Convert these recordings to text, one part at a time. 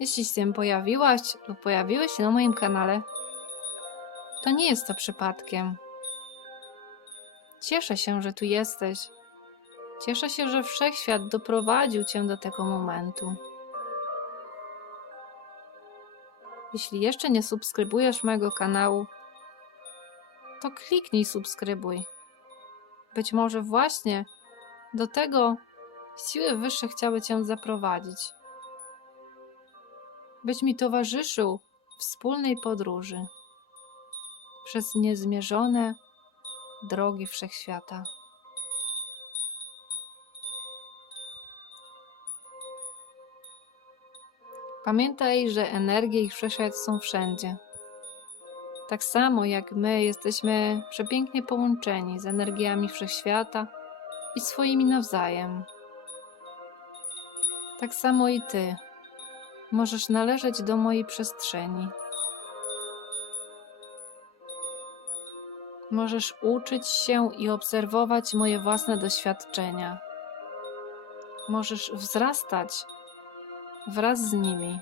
Jeśli się pojawiłaś lub pojawiłeś się na moim kanale, to nie jest to przypadkiem. Cieszę się, że tu jesteś. Cieszę się, że wszechświat doprowadził cię do tego momentu. Jeśli jeszcze nie subskrybujesz mojego kanału, to kliknij subskrybuj. Być może właśnie do tego siły wyższe chciały cię zaprowadzić. Byś mi towarzyszył wspólnej podróży przez niezmierzone drogi wszechświata. Pamiętaj, że energie i wszechświat są wszędzie. Tak samo jak my jesteśmy przepięknie połączeni z energiami wszechświata i swoimi nawzajem. Tak samo i ty możesz należeć do mojej przestrzeni. Możesz uczyć się i obserwować moje własne doświadczenia. Możesz wzrastać wraz z nimi.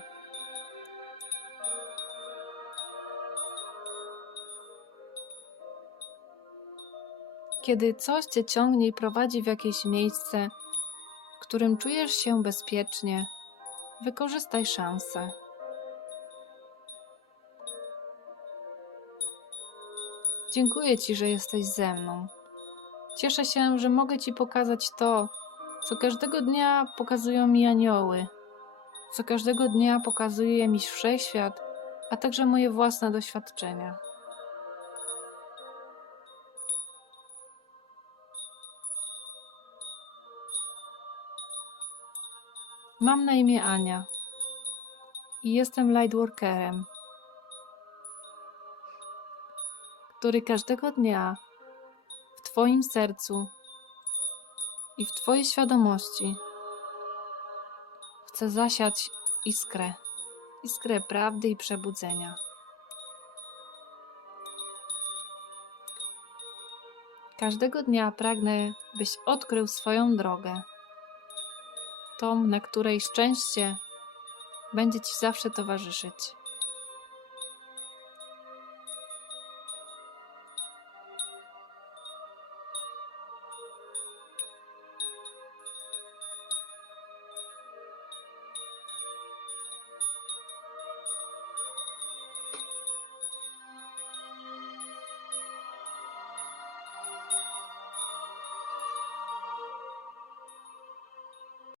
Kiedy coś cię ciągnie i prowadzi w jakieś miejsce, w którym czujesz się bezpiecznie, wykorzystaj szansę. Dziękuję Ci, że jesteś ze mną. Cieszę się, że mogę Ci pokazać to, co każdego dnia pokazują mi anioły, co każdego dnia pokazuje mi wszechświat, a także moje własne doświadczenia. Mam na imię Ania i jestem lightworkerem, który każdego dnia w Twoim sercu i w Twojej świadomości chce zasiać iskrę, iskrę prawdy i przebudzenia. Każdego dnia pragnę, byś odkrył swoją drogę tą, na której szczęście będzie Ci zawsze towarzyszyć.